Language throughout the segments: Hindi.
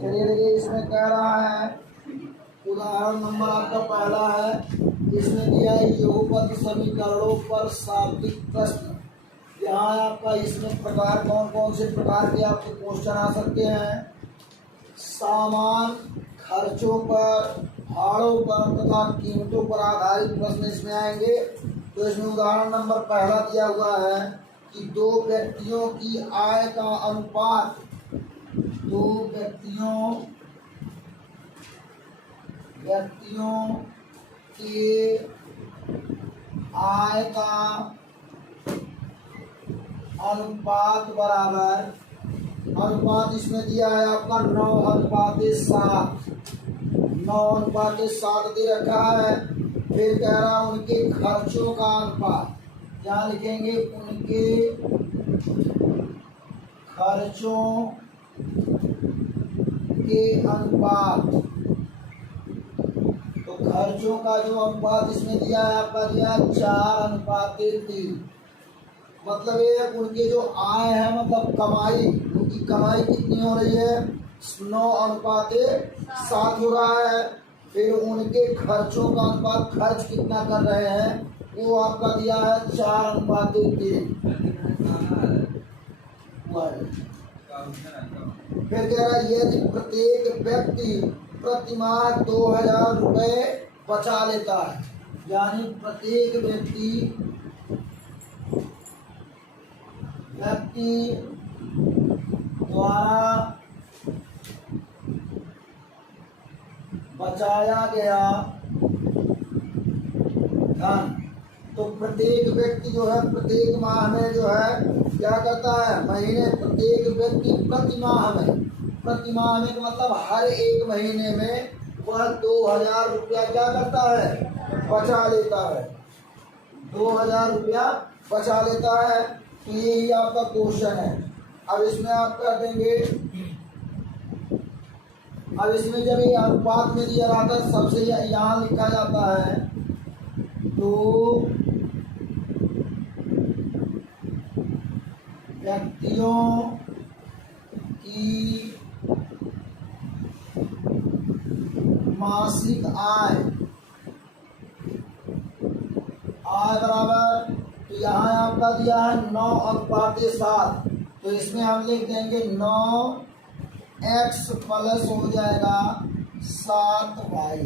चलिए देखिए, इसमें कह रहा है उदाहरण नंबर आपका पहला है। इसमें दिया है युगपत समीकरणों पर शाब्दिक प्रश्न। यहाँ आपका इसमें प्रकार कौन कौन से प्रकार के आपके क्वेश्चन आ सकते हैं। सामान, खर्चों पर, भाड़ों पर तथा कीमतों पर आधारित प्रश्न इसमें आएंगे। तो इसमें उदाहरण नंबर पहला दिया हुआ है कि दो व्यक्तियों की आय का अनुपात, दो व्यक्तियों के आय का अनुपात बराबर, अनुपात इसमें दिया है आपका 9:7, 9:7 दे रखा है। फिर कह रहा है उनके खर्चों का अनुपात, क्या लिखेंगे, उनके खर्चों के अनुपात। तो खर्चों का जो अनुपात इसमें दिया है आपका दिया है 4:3। मतलब ये उनके जो आय है, मतलब कमाई, उनकी कमाई कितनी हो रही है, 9:7 हो रहा है। फिर उनके खर्चों का अनुपात, खर्च कितना कर रहे हैं, वो आपका दिया है 4:3। फिर कह रहा है यदि प्रत्येक व्यक्ति प्रतिमाह 2000 रुपये बचा लेता है, यानी प्रत्येक व्यक्ति द्वारा बचाया गया धन, तो प्रत्येक व्यक्ति जो है प्रत्येक माह में जो है क्या करता है, महीने, प्रत्येक व्यक्ति प्रति माह में मतलब हर एक महीने में वह 2000 रुपया क्या करता है, बचा लेता है, 2000 रुपया बचा लेता है। तो यही आपका क्वेश्चन है। अब इसमें आप कर देंगे, अब इसमें जब ये अनुपात में दिया जाता है, सबसे यहाँ लिखा जाता है तो व्यक्तियों की मासिक आय बराबर, तो यहाँ आपका दिया है 9:7। तो इसमें हम लिख देंगे 9x प्लस हो जाएगा 7y,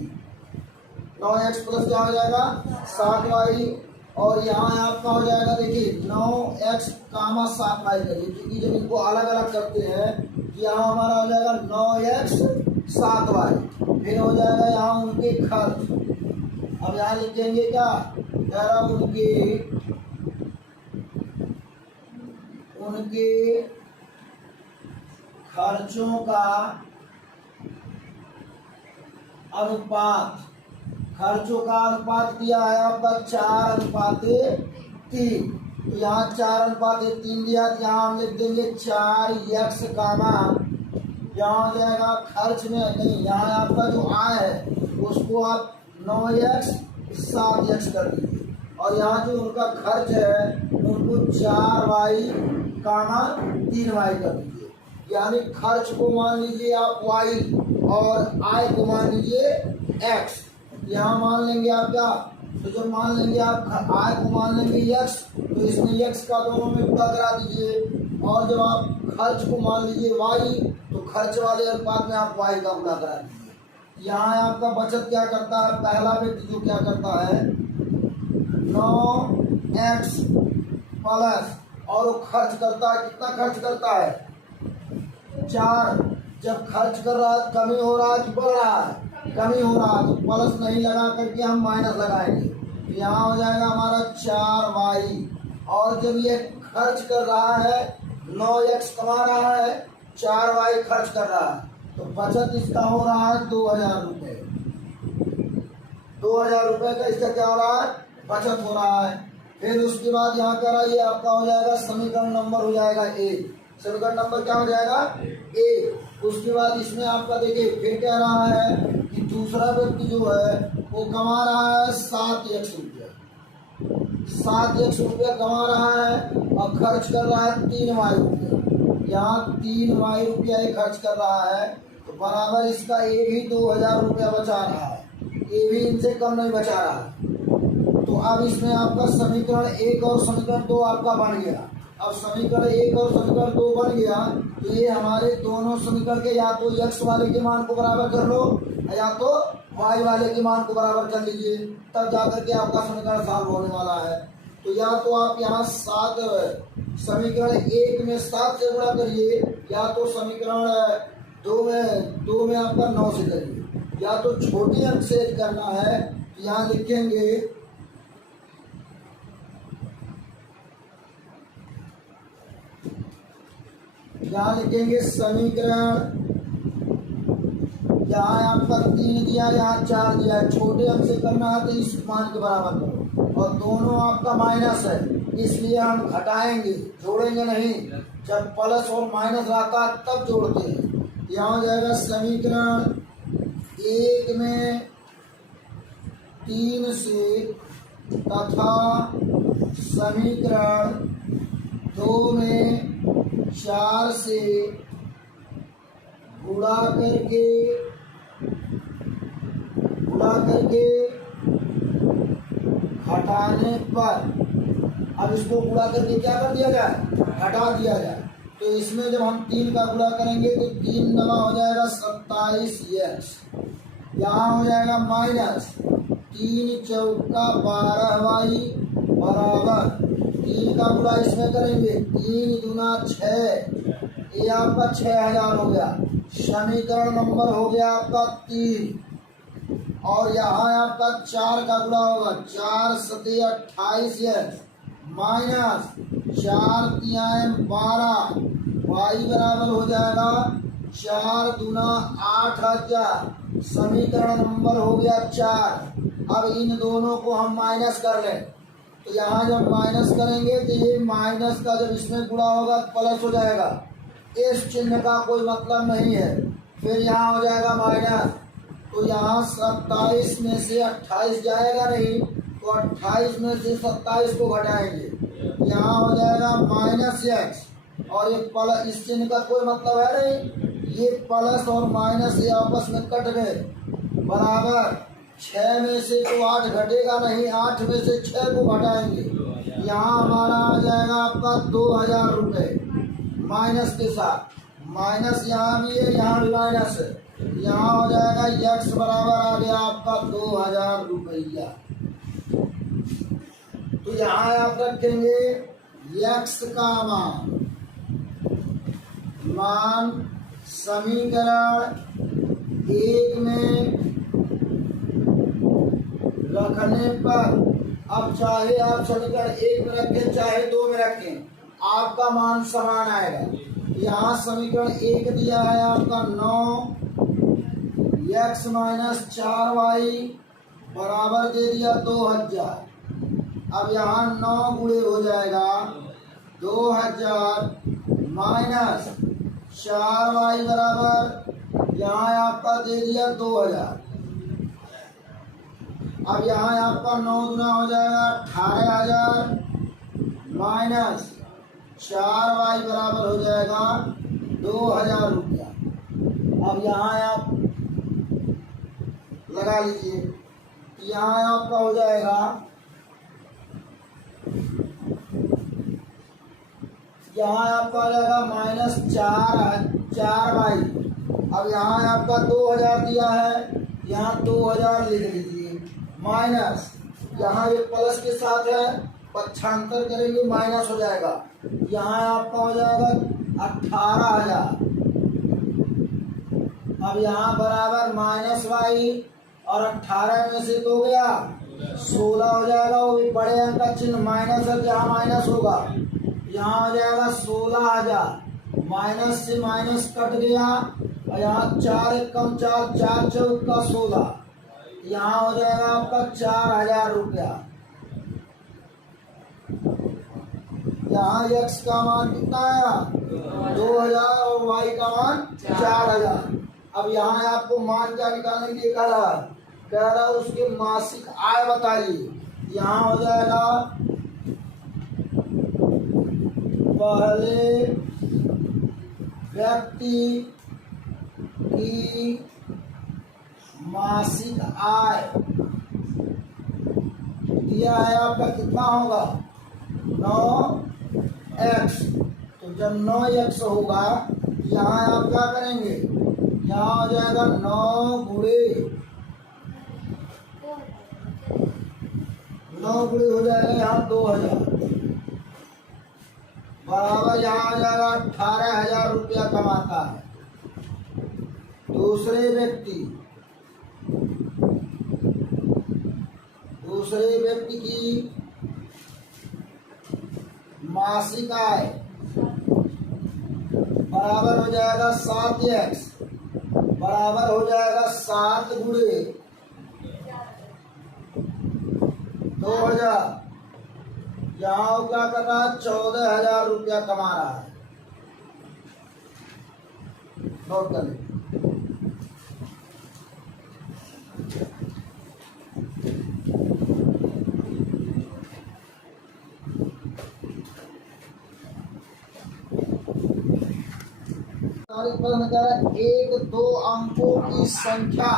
9x प्लस क्या हो जाएगा 7y। और यहाँ आपका हो जाएगा, देखिए 9x, 7y करिए, क्योंकि जब इनको अलग अलग करते हैं यहाँ हमारा हो जाएगा 9x 7y। फिर हो जाएगा यहाँ उनके खर्च। अब यहाँ लिखेंगे क्या, कह रहा उनके खर्चों का अनुपात, खर्चों का अनुपात दिया है आपका 4:3। तो यहाँ 4:3 दिया, तो यहाँ हम लिख देंगे 4x, यहाँ हो जाएगा खर्च में नहीं, यहाँ आपका जो आय है उसको आप 9x 7x कर दीजिए, और यहाँ जो उनका खर्च है उनको 4y, 3y कर दीजिए। यानी खर्च को मान लीजिए आप y और आय को मान लीजिए x। यहाँ मान लेंगे आप क्या, तो जब मान लेंगे आप आय को मान लेंगे x, तो इसमें x का दोनों में गुणा करा दीजिए, और जब आप खर्च को मान लीजिए y, तो खर्च वाले अनुपात में आप y का गुणा करा दीजिए। यहाँ आपका बचत क्या करता है, पहला व्यक्ति जो क्या करता है 9x प्लस, और वो खर्च करता है, कितना खर्च करता है 4। जब खर्च कर रहा है, कमी हो रहा है कि बढ़ रहा है, कमी हो रहा है, तो प्लस नहीं लगा करके हम माइनस लगाएंगे। तो यहाँ हो जाएगा हमारा 4y, और जब ये खर्च कर रहा है 9x कमा रहा है, 4y खर्च कर रहा है, तो बचत इसका हो रहा है 2000 रुपये। 2000 रुपये का इसका क्या हो रहा है, बचत हो रहा है। फिर उसके बाद यहाँ कह रहा है ये आपका हो जाएगा समीकरण नंबर हो जाएगा ए, समीकरण नंबर क्या हो जाएगा ए। उसके बाद इसमें आपका देखिए फिर कह रहा है कि दूसरा व्यक्ति जो है वो कमा रहा है 7x रुपया, 7x रुपया कमा रहा है और खर्च कर रहा है 3y रुपया। यहाँ 3y रुपया ही खर्च कर रहा है, तो बराबर इसका ए भी 2000 रुपया बचा रहा है, ए भी इनसे कम नहीं बचा रहा है। तो अब इसमें आपका समीकरण 1 और समीकरण 2 आपका बन गया। अब समीकरण 1 और समीकरण 2 बन गया तो ये हमारे दोनों समीकरण के या तो x वाले के मान को बराबर कर लो या तो y वाले के मान को बराबर कर लीजिए, तब जाकर के आपका समीकरण सॉल्व होने वाला है। तो या तो आप यहाँ 7 समीकरण 1 में 7 से गुणा करिए, या तो समीकरण 2 में आपका 9 से करिए, या तो छोटे अंक से करना है तो यहाँ लिखेंगे समीकरण, यहाँ आपका 3 दिया, यहाँ 4 दिया है, छोटे अंक से करना है तो इस मान के बराबर करो, और दोनों आपका माइनस है इसलिए हम घटाएंगे, जोड़ेंगे नहीं। जब प्लस और माइनस आता है तब जोड़ते हैं। यहाँ हो जाएगा समीकरण 1 में 3 से तथा समीकरण 2 में 4 से गुणा करके घटाने पर, अब इसको गुणा करके क्या कर दिया जाए, घटा दिया जाए। तो इसमें जब हम 3 का गुणा करेंगे तो 3 नवा हो जाएगा 27x, यहाँ हो जाएगा माइनस 3 चौका 12y बराबर 3 का गुणा इसमें करेंगे 3 दूना 6, ये आपका 6000 हो गया। समीकरण नंबर हो गया आपका 3, और यहाँ आपका 4 का गुणा होगा 4 सते 28x माइनस 4 तिहाई 12, y बराबर हो जाएगा 4 दूना 8000। समीकरण नंबर हो गया 4। अब इन दोनों को हम माइनस कर लें, तो यहाँ जब माइनस करेंगे तो ये माइनस का जब इसमें गुणा होगा प्लस हो जाएगा, इस चिन्ह का कोई मतलब नहीं है। फिर यहाँ हो जाएगा माइनस, तो यहाँ 27 में से 28 जाएगा नहीं, तो 28 में से 27 को घटाएंगे, यहाँ हो जाएगा माइनस x, और ये प्लस, इस चिन्ह का कोई मतलब है नहीं, ये प्लस और माइनस ये आपस में कट गए, बराबर 6 में से तो 8 घटेगा नहीं, 8 में से 6 को घटाएंगे, यहाँ हमारा आ जाएगा आपका 2000 रुपये माइनस के साथ, माइनस यहाँ भी है, यहाँ भी माइनस है, यहाँ हो जाएगा x बराबर आ गया आपका 2000 रुपया। तो यहाँ आप रखेंगे x का मान समीकरण 1 में रखने पर, अब चाहे आप समीकरण 1 में रखें चाहे 2 में रखें, आपका मान समान आएगा। यहाँ समीकरण 1 दिया है आपका 9x माइनस 4y बराबर दे दिया 2000। अब यहाँ 9 गुणे हो जाएगा 2000 माइनस 4y बराबर, यहाँ आपका दे दिया 2000। अब यहाँ आपका 9 गुना हो जाएगा 18000 माइनस 4y बराबर हो जाएगा 2000 रुपया। अब यहाँ आप लगा लीजिए, यहाँ आपका हो जाएगा, यहाँ आपका आ जाएगा माइनस 4y। अब यहाँ आपका 2000 दिया है, यहाँ 2000 लिख लीजिए, माइनस यहाँ ये प्लस के साथ है, पक्षांतर करेंगे माइनस हो जाएगा, यहाँ आपका हो जाएगा 18000। अब यहाँ बराबर माइनस y, और 18 में से तो गया 16 हो जाएगा, वो भी बड़े अंक का चिन्ह माइनस है, जहाँ माइनस होगा यहाँ हो जाएगा 16000, माइनस से माइनस कट गया, और यहाँ 4 एक कम 4, 4 चौका 16, यहाँ हो जाएगा आपका 4000 रुपया। यहाँ x का मान कितना आया 2000 और y का मान 4000। अब यहाँ आपको मान क्या निकालने के लिए कह रहा उसके मासिक आय बताइए। यहाँ हो जाएगा पहले व्यक्ति पूरी मासिक आय दिया है आपका, कितना होगा 9x। तो जब 9x होगा, यहाँ आप क्या करेंगे, यहाँ हो जाएगा 9 गुणे हो जाएगा यहाँ 2000 बराबर, यहाँ आ जाएगा 18,000 रुपया कमाता है। दूसरे व्यक्ति की मासिक आय बराबर हो जाएगा 7x, बराबर हो जाएगा 7 गुणे 2000। यहाँ क्या कर रहा है, 14,000 रुपया कमा रहा है। नोट कर लीजिए। प्रश्न क्या है, 1-2 अंकों की संख्या।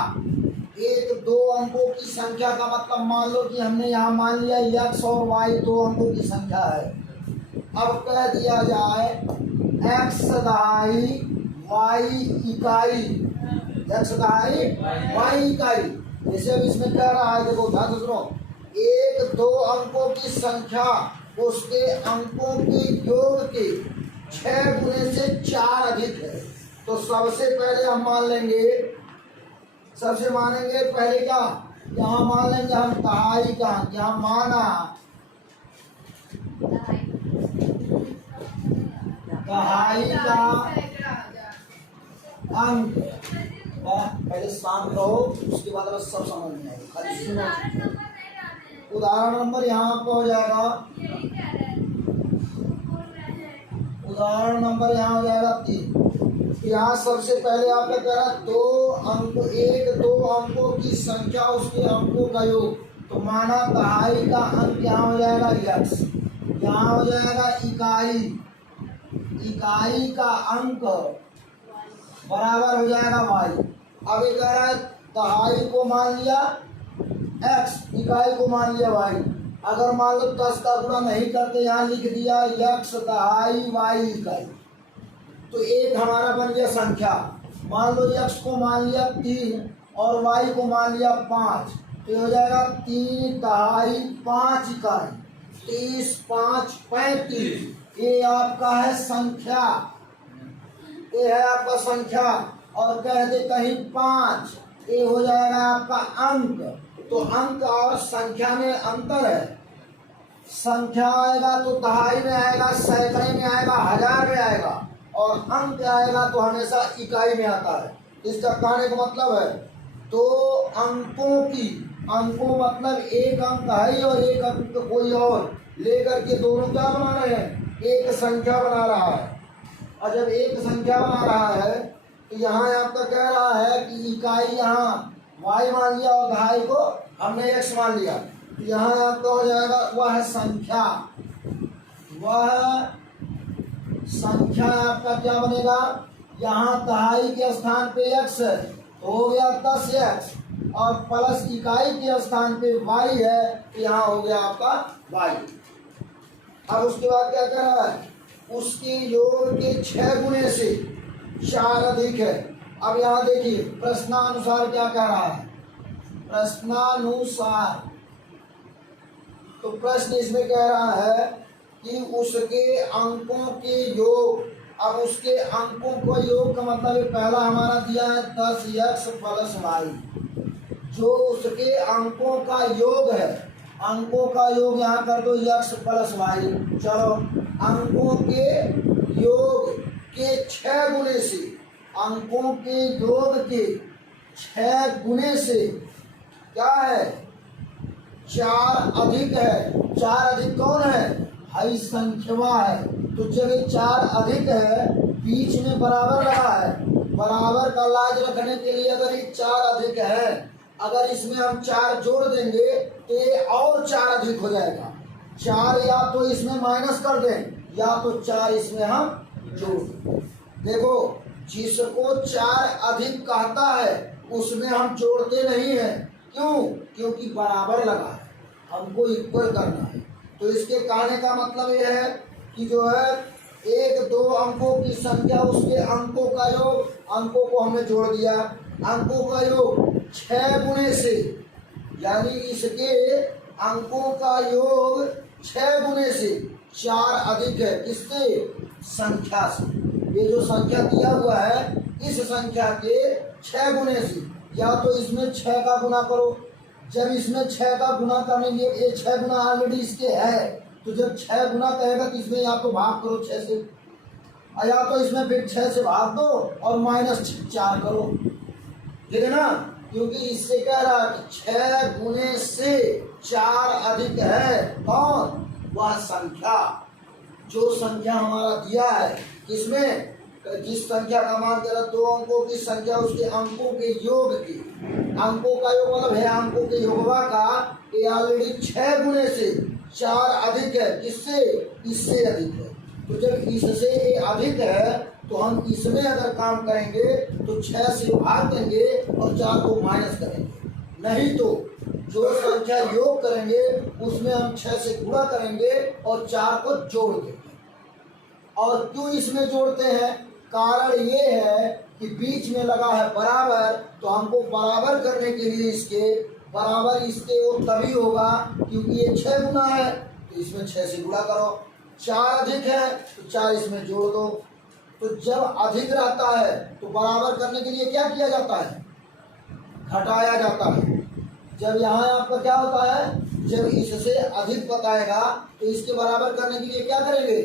1-2 अंकों की संख्या का मतलब मान लो कि हमने यहाँ मान लिया x और y 2 अंकों की संख्या है। अब कह दिया जाए x दहाई y इकाई, x दहाई y इकाई। जैसे अब इसमें कह रहा है, देखो ध्यान से सुनो, 1-2 अंकों की संख्या उसके अंकों के योग के 6 गुने से 4 अधिक है। तो सबसे पहले हम मान लेंगे, सबसे मानेंगे पहले क्या, यहाँ मान लेंगे हम दहाई का, यहाँ माना दहाई का अंक। पहले शांत रहो, उसके बाद बस सब समझ में आएगा, खाली सुनो। उदाहरण नंबर यहाँ पे हो जाएगा, उदाहरण नंबर यहाँ हो जाएगा 3। यहाँ सबसे पहले आपने कहा 2 अंक, 1-2 अंकों की संख्या उसके अंकों का योग। तो माना दहाई का अंक यहाँ हो जाएगा x, यहाँ हो जाएगा इकाई का अंक बराबर हो जाएगा y। अब ये कह रहा है दहाई को मान लिया x, इकाई को मान लिया y। अगर मान लो 10 का गुणा नहीं करते, यहाँ लिख दिया x दहाई y इकाई, तो एक हमारा बन गया संख्या। मान लो x को मान लिया 3 और y को मान लिया 5, तो हो जाएगा 3 दहाई 5 इकाई, 30 5 35। ये आपका है संख्या, ये है आपका संख्या। और कह दे कहीं 5, ये हो जाएगा आपका अंक। तो अंक और संख्या में अंतर है। संख्या आएगा तो दहाई में आएगा, सैकड़े में आएगा, हजार में आएगा, और अंक आएगा तो हमेशा इकाई में आता है। इसका कहने का मतलब है तो अंकों की, अंकों मतलब एक अंक है और एक अंक कोई और लेकर के दोनों क्या बना रहे हैं, एक संख्या बना रहा है। और जब एक संख्या बना रहा है तो यहाँ आपका कह रहा है कि इकाई यहाँ y मान लिया और दहाई को हमने x मान लिया। तो यहाँ आपका हो जाएगा वह संख्या, वह संख्या आपका क्या बनेगा, यहाँ दहाई के स्थान पे x है तो हो गया 10x, और प्लस इकाई के स्थान पे y है तो यहाँ हो गया आपका y। अब उसके बाद क्या कर रहा है, उसके योग के 6 गुने से 4 अधिक है। अब यहाँ देखिए प्रश्नानुसार क्या कह रहा है, प्रश्नानुसार, तो प्रश्न इसमें कह रहा है कि उसके अंकों के योग। अब उसके अंकों का योग का मतलब पहला हमारा दिया है 10x प्लस y, जो उसके अंकों का योग है, अंकों का योग यहाँ कर दो x प्लस y। चलो अंकों के योग के 6 गुने से, अंकों के योग के 6 गुने से क्या है, 4 अधिक है। 4 अधिक कौन है, हाई संख्या है। तो जब 4 अधिक है, बीच में बराबर रहा है, बराबर का लाज रखने के लिए अगर ये 4 अधिक है, अगर इसमें हम 4 जोड़ देंगे तो ये और 4 अधिक हो जाएगा। 4 या तो इसमें माइनस कर दें या तो 4 इसमें हम जोड़ दें। देखो जिसको 4 अधिक कहता है उसमें हम जोड़ते नहीं हैं। क्यों? क्योंकि बराबर लगा है, हमको इक्वल करना है। तो इसके कहने का मतलब यह है कि जो है 1 2 अंकों की संख्या, उसके अंकों का योग, अंकों को हमने जोड़ दिया, अंकों का योग 6 गुने से, यानी इसके अंकों का योग 6 गुने से 4 अधिक है। किससे? संख्या से। ये जो संख्या दिया हुआ है इस संख्या के 6 गुने से, या तो इसमें 6 का गुना करो। जब इसमें 6 का गुना करने के लिए, ये 6 गुना ऑलरेडी इसके है, तो जब 6 गुना कहेगा तो इसमें या तो भाग करो 6 से, या तो इसमें फिर 6 से भाग दो और -4 करो, ठीक है ना। क्योंकि इससे कह रहा है कि 6 गुने से 4 अधिक है कौन? वह संख्या, जो संख्या हमारा दिया है। किसमें? जिस संख्या का मान कह रहा 2 अंकों की संख्या, उसके अंकों के योग की, अंकों का योग मतलब है अंकों के योगवा का, ये ऑलरेडी 6 गुने से 4 अधिक है। किससे? इससे अधिक है। तो जब इससे ये अधिक है तो हम इसमें अगर काम करेंगे तो 6 से भाग देंगे और 4 को माइनस करेंगे। नहीं तो जो संख्या योग करेंगे उसमें हम 6 से गुणा करेंगे और 4 को जोड़ देंगे। और क्यों इसमें जोड़ते हैं? कारण ये है कि बीच में लगा है बराबर, तो हमको बराबर करने के लिए इसके बराबर, इसके वो तभी होगा क्योंकि ये 6 गुना है, तो इसमें 6 से गुणा करो। 4 अधिक है तो 4 इसमें जोड़ दो। तो जब अधिक रहता है तो बराबर करने के लिए क्या किया जाता है? घटाया जाता है। जब यहाँ आपका क्या होता है, जब इससे अधिक बताएगा तो इसके बराबर करने के लिए क्या करेंगे?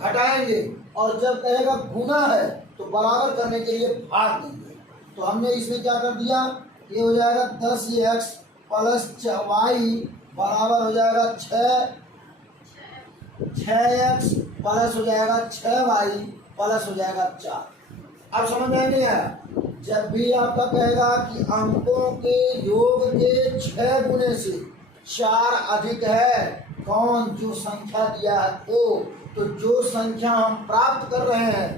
घटाएंगे। और जब कहेगा गुना है तो बराबर करने के लिए भाग देंगे। तो हमने इसमें क्या कर दिया, ये हो जाएगा 10x प्लस y बराबर हो जाएगा 6x प्लस हो जाएगा 6y प्लस हो जाएगा 4। अब समझ में नहीं आया? जब भी आपका कहेगा कि अंकों के योग के 6 गुने से 4 अधिक है कौन? जो संख्या दिया है तो जो संख्या हम प्राप्त कर रहे हैं,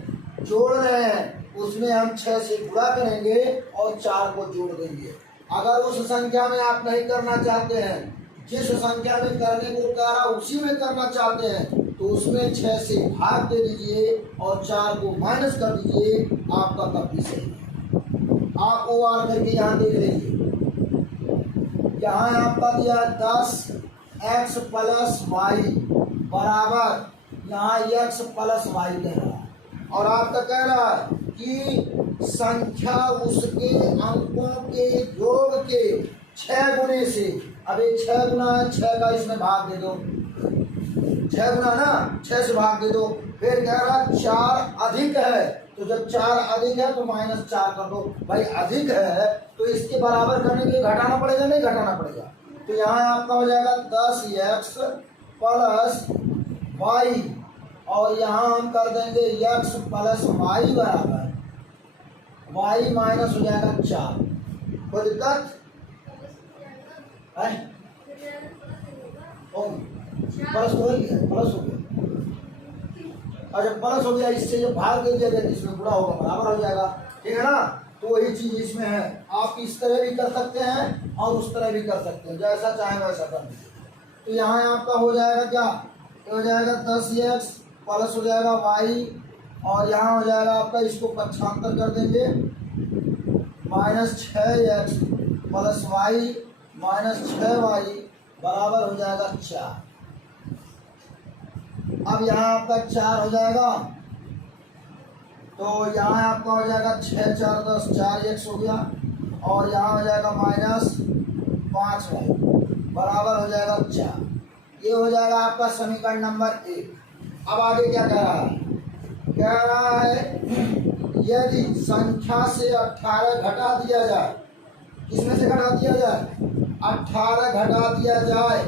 जोड़ रहे हैं, उसमें हम 6 से गुणा करेंगे और 4 को जोड़ देंगे। अगर उस संख्या में आप नहीं करना चाहते हैं, जिस संख्या में करने को कह रहा उसी में करना चाहते हैं, तो उसमें 6 से भाग दे दीजिए और 4 को माइनस कर दीजिए, आपका तब भी सही है। आप वो आर करके यहाँ देख लीजिए, यहाँ आपका दिया 10x प्लस वाई बराबर, यहाँ x प्लस वाई कह रहा है, और आपका कह रहा है कि संख्या उसके अंकों के योग के 6 गुने से। अब ये 6 गुना है, 6 का इसमें भाग दे दो, 6 गुना ना, 6 से भाग दे दो। फिर कह रहा 4 अधिक है, तो जब 4 अधिक है तो -4 कर दो। भाई अधिक है तो इसके बराबर करने के लिए घटाना पड़ेगा, नहीं घटाना पड़ेगा? तो यहाँ आपका हो जाएगा 10x प्लस वाई, और यहाँ हम कर देंगे x प्लस वाई बराबर y माइनस हो जाएगा 4। कोई दिक्कत है? प्लस हो गया, प्लस हो गया। और जब प्लस हो गया, इससे जो भाग दे दिया जाएगा इसमें गुणा होगा, बराबर हो जाएगा, ठीक है ना। तो वही चीज इसमें है। आप इस तरह भी कर सकते हैं और उस तरह भी कर सकते हैं, जैसा चाहे वैसा कर लीजिए। तो यहाँ आपका हो जाएगा क्या, हो जाएगा 10x प्लस हो जाएगा y, और यहाँ हो जाएगा आपका, इसको पक्षांतर कर देंगे, -6x प्लस y -6y बराबर हो जाएगा 4। अब यहाँ आपका 4 हो जाएगा, तो यहाँ आपका हो जाएगा 6 4 10, 4x हो गया, और यहाँ हो जाएगा -5y बराबर हो जाएगा 4। ये हो जाएगा आपका समीकरण नंबर 1। अब आगे क्या कह रहा है? कह रहा है यदि संख्या से 18 घटा दिया जाए, किसमें से घटा दिया जाए? 18 घटा दिया जाए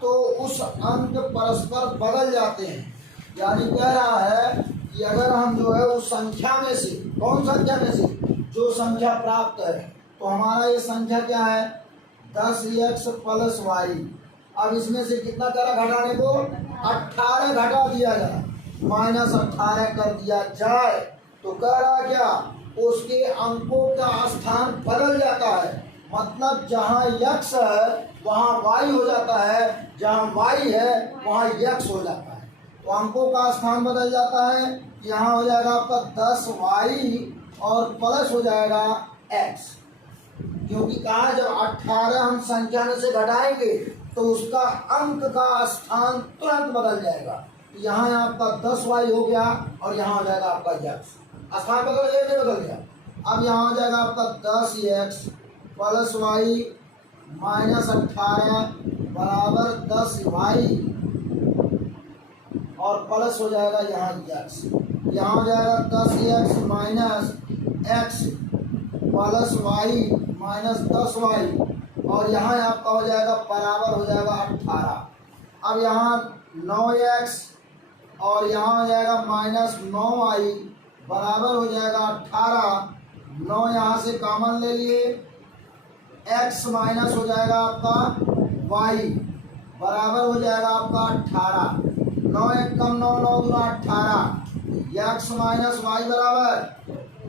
तो उस अंक परस्पर बदल जाते हैं। यानी कह रहा है कि अगर हम जो है उस संख्या में से, कौन संख्या में से? जो संख्या प्राप्त है, तो हमारा ये संख्या क्या है? 10x plus Y. अब इसमें से कितना करा घटाने को? 18 घटा दिया जाए, -18 कर दिया जाए, तो कह रहा क्या, उसके अंकों का स्थान बदल जाता है, मतलब जहाँ x है वहाँ y हो जाता है, जहाँ y है वहाँ x हो जाता है। तो अंकों का स्थान बदल जाता है, यहाँ हो जाएगा आपका 10y और प्लस हो जाएगा x, क्योंकि कहा जब 18 हम संख्या में से घटाएंगे तो उसका अंक का स्थान तुरंत बदल जाएगा। यहाँ आपका 10y हो गया और यहाँ हो जाएगा आपका x, स्थान बदल गया नहीं बदल गया। अब यहाँ हो जाएगा आपका 10x प्लस y माइनस 18 बराबर 10y और प्लस हो जाएगा यहाँ x, यहाँ हो जाएगा 10x minus x plus y minus 10y और यहाँ आपका हो जाएगा बराबर हो जाएगा 18। अब यहाँ 9x और यहाँ हो जाएगा माइनस 9y बराबर हो जाएगा 18। 9 यहाँ से कॉमन ले लिए, x माइनस हो जाएगा आपका y बराबर हो जाएगा आपका 18। 9 एक कम 9, 9 दूना 18, x माइनस y बराबर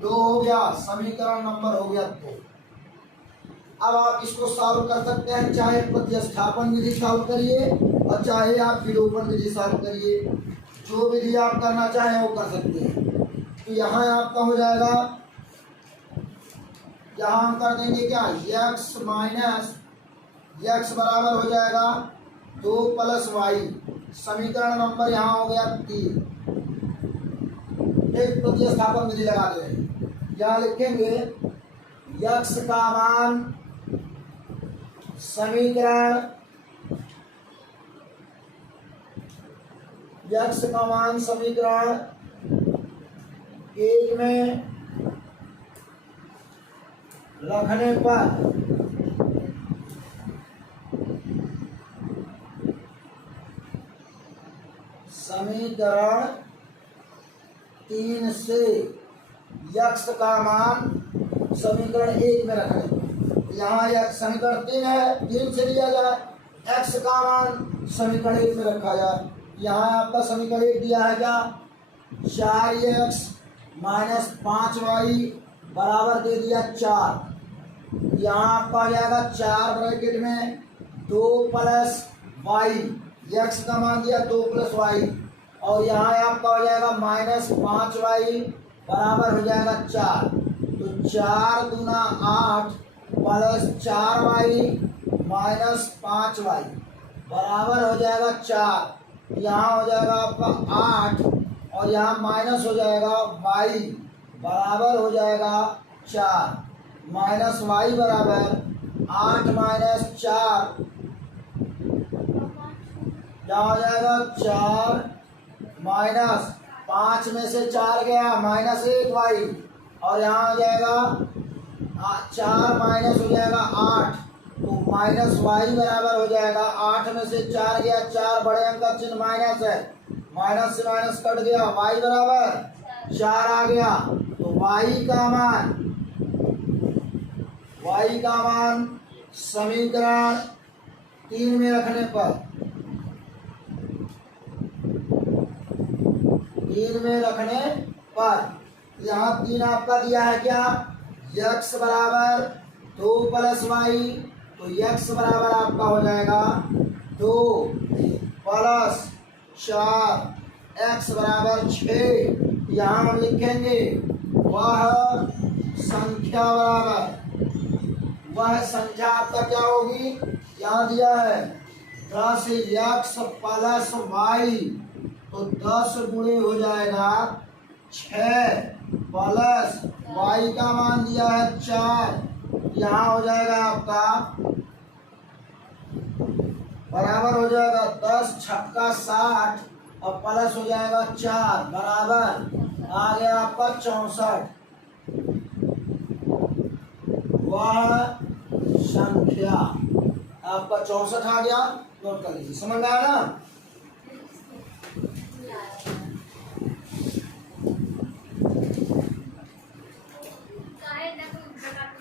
2 हो गया। समीकरण नंबर हो गया 2। अब आप इसको सॉल्व कर सकते हैं, चाहे प्रतिस्थापन विधि सॉल्व करिए और चाहे आप विलोपन विधि सॉल्व करिए, जो विधि आप करना चाहें वो कर सकते हैं। तो यहाँ आपका हो जाएगा, यहाँ हम कर देंगे क्या, x माइनस x बराबर हो जाएगा 2 प्लस y। समीकरण नंबर यहाँ हो गया 3। एक प्रतिस्थापन विधि लगा दे रहे हैं, यहाँ लिखेंगे x का मान समीकरण x का मान समीकरण 1 में रखने पर समीकरण 3 से x का मान समीकरण 1 में रखने पर, यहाँ समीकरण 3 है, 3 से लिया जाए, x का मान समीकरण 1 में रखा जाए। यहाँ आपका समीकरण 1 दिया है क्या, 4x माइनस 5y बराबर दे दिया 4। यहाँ आपका आ जाएगा 4 ब्रैकेट में 2 प्लस y, x का मान दिया 2 प्लस y और यहाँ आपका हो जाएगा माइनस 5y बराबर हो जाएगा 4। तो 4 दूना 8 प्लस 4y माइनस 5y बराबर हो जाएगा 4। यहाँ हो जाएगा आपका 8 और यहाँ माइनस हो जाएगा y बराबर हो जाएगा 4। माइनस y बराबर 8 माइनस 4 क्या हो जाएगा 4 माइनस 5 में से 4 गया माइनस 1y और यहाँ हो जाएगा 4 माइनस हो जाएगा 8, तो माइनस y बराबर हो जाएगा 8 में से 4 गया 4, बड़े अंक का चिन्ह माइनस है, माइनस से माइनस कट गया, y बराबर 4 आ गया। तो y का मान समीकरण 3 में रखने पर 3 में रखने पर यहाँ 3 आपका दिया है क्या, x बराबर 2 प्लस y, तो x बराबर आपका हो जाएगा 2 प्लस 4, x बराबर 6। यहाँ हम लिखेंगे वह संख्या आपका क्या होगी, यहाँ दिया है 10x प्लस y, तो 10 गुणे हो जाएगा 6 प्लस y का मान दिया है 4, यहाँ हो जाएगा आपका बराबर हो जाएगा 10 छक्का 60 और प्लस हो जाएगा 4 बराबर आ गया आपका 64। वह संख्या आपका 64 आ गया, नोट कर लीजिए, समझ में आया ना।